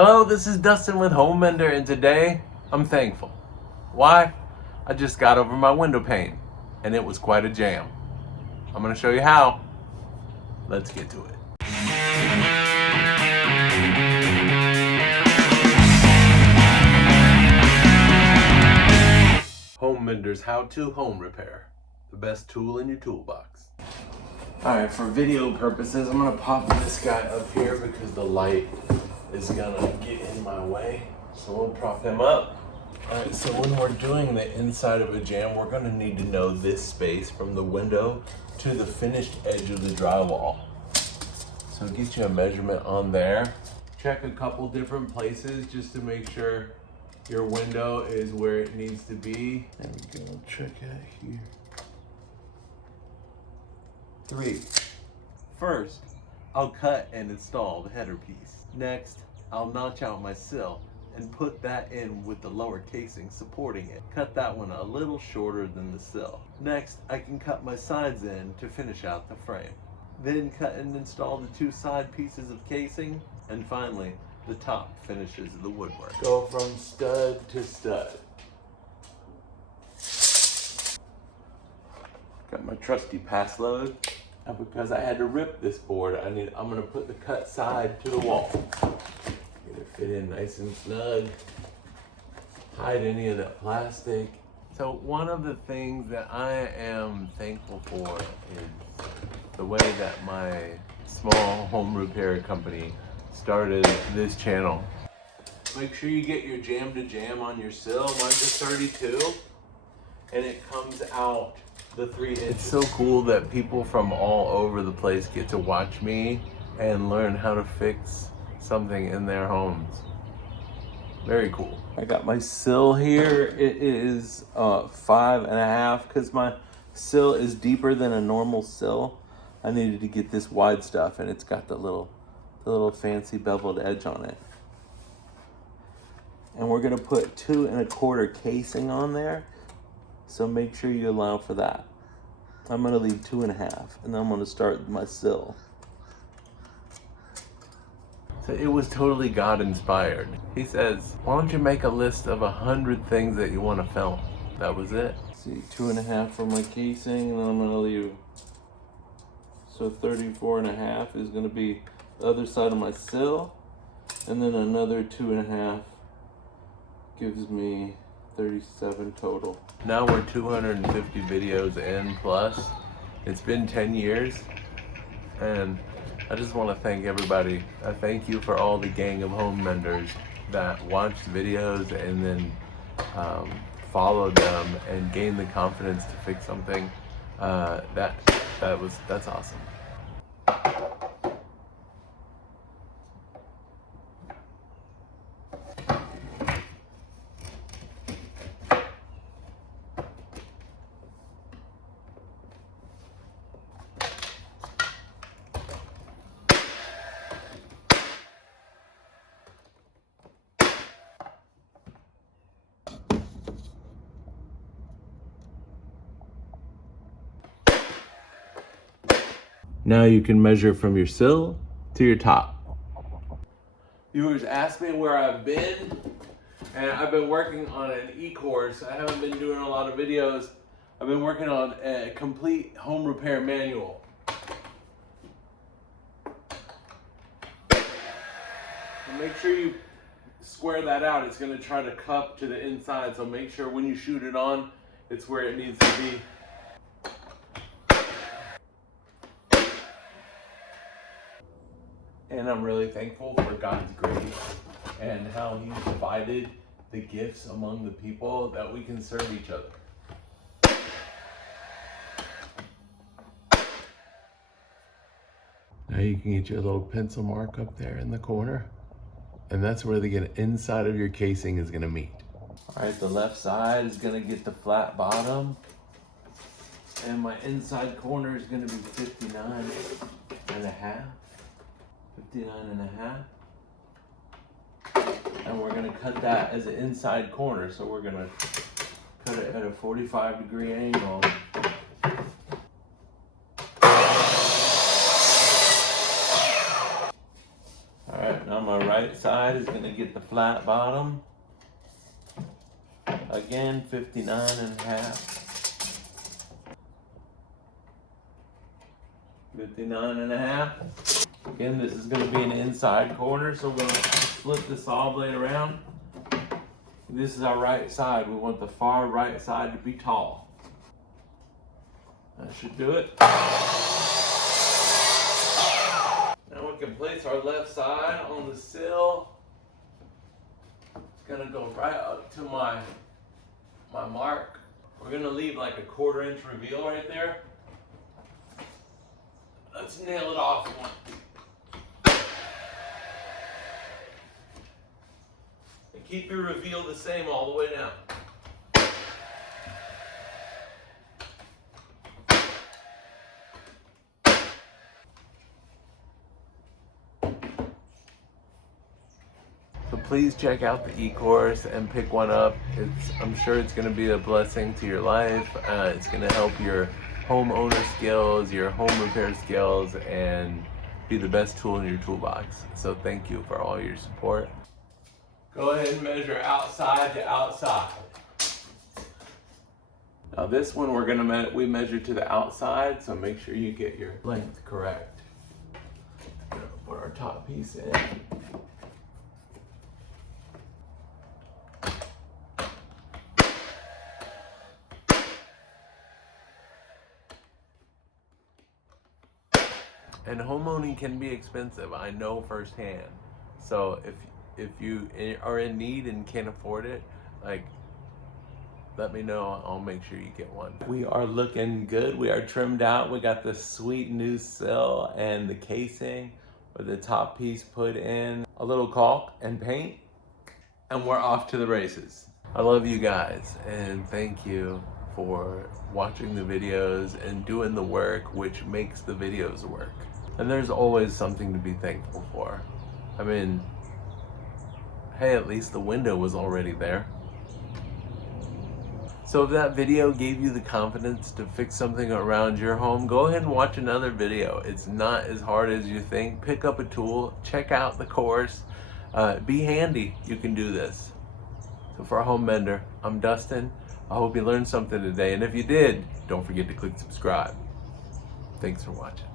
Hello, this is Dustin with Home Mender, and today I'm thankful. Why? I just got over my window pane, and it was quite a jam. I'm going to show you how. Let's get to it. Home Mender's How-To Home Repair. The best tool in your toolbox. Alright, for video purposes, I'm going to pop this guy up here because the light is going to get in my way. So we'll prop him up. Alright, so when we're doing the inside of a jamb, we're going to need to know this space from the window to the finished edge of the drywall. So get you a measurement on there. Check a couple different places just to make sure your window is where it needs to be. There we go, check out here. 3. First, I'll cut and install the header piece. Next, I'll notch out my sill and put that in with the lower casing supporting it. Cut that one a little shorter than the sill. Next, I can cut my sides in to finish out the frame. Then cut and install the 2 side pieces of casing, and finally, the top finishes the woodwork. Go from stud to stud. Got my trusty pass load. Now because I had to rip this board, I'm gonna put the cut side to the wall. Get it fit in nice and snug. Hide any of that plastic. So one of the things that I am thankful for is the way that my small home repair company started this channel. Make sure you get your jamb to jam on your sill. Mine's a 32, and it comes out the 3 inches. It's so cool that people from all over the place get to watch me and learn how to fix something in their homes. Very cool. I got my sill here. It is 5.5 because my sill is deeper than a normal sill. I needed to get this wide stuff, and it's got the little fancy beveled edge on it. And we're gonna put 2 1/4 casing on there. So make sure you allow for that. I'm gonna leave 2 1/2, and then I'm gonna start my sill. So it was totally God inspired. He says, why don't you make a list of 100 things that you wanna film? That was it. See, 2 1/2 for my casing, and then I'm gonna leave, so 34 1/2 is gonna be the other side of my sill, and then another 2 1/2 gives me 37 total. Now we're 250 videos in plus. It's been 10 years, and I just want to thank everybody. I thank you for all the gang of home menders that watched videos and then followed them and gained the confidence to fix something. That's awesome. Now you can measure from your sill to your top. Viewers ask me where I've been, and I've been working on an e-course. I haven't been doing a lot of videos. I've been working on a complete home repair manual. And make sure you square that out. It's going to try to cup to the inside, so make sure when you shoot it on, it's where it needs to be. And I'm really thankful for God's grace and how He's divided the gifts among the people that we can serve each other. Now you can get your little pencil mark up there in the corner, and that's where the inside of your casing is going to meet. All right, the left side is going to get the flat bottom, and my inside corner is going to be 59.5. 59.5, and we're going to cut that as an inside corner, so we're going to cut it at a 45-degree angle. Alright, now my right side is gonna get the flat bottom. Again, 59.5. 59.5. Again, this is gonna be an inside corner, so we're gonna flip the saw blade around. This is our right side. We want the far right side to be tall. That should do it. Now we can place our left side on the sill. It's gonna go right up to my mark. We're gonna leave like a 1/4 inch reveal right there. Let's nail it off one. And keep your reveal the same all the way down. So please check out the e-course and pick one up. I'm sure it's going to be a blessing to your life. It's going to help your homeowner skills, your home repair skills, and be the best tool in your toolbox. So thank you for all your support. Go ahead and measure outside to outside. Now this one we measure to the outside, so make sure you get your length correct. We're gonna put our top piece in. And homeowning can be expensive, I know firsthand. So if you are in need and can't afford it, like, let me know, I'll make sure you get one. We are looking good, we are trimmed out. We got the sweet new sill and the casing with the top piece put in, a little caulk and paint, and we're off to the races. I love you guys, and thank you for watching the videos and doing the work which makes the videos work. And there's always something to be thankful for. I mean, hey, at least the window was already there. So if that video gave you the confidence to fix something around your home, go ahead and watch another video. It's not as hard as you think. Pick up a tool, check out the course, be handy, you can do this. So for Home Mender, I'm Dustin. I hope you learned something today, and if you did, don't forget to click subscribe. Thanks for watching.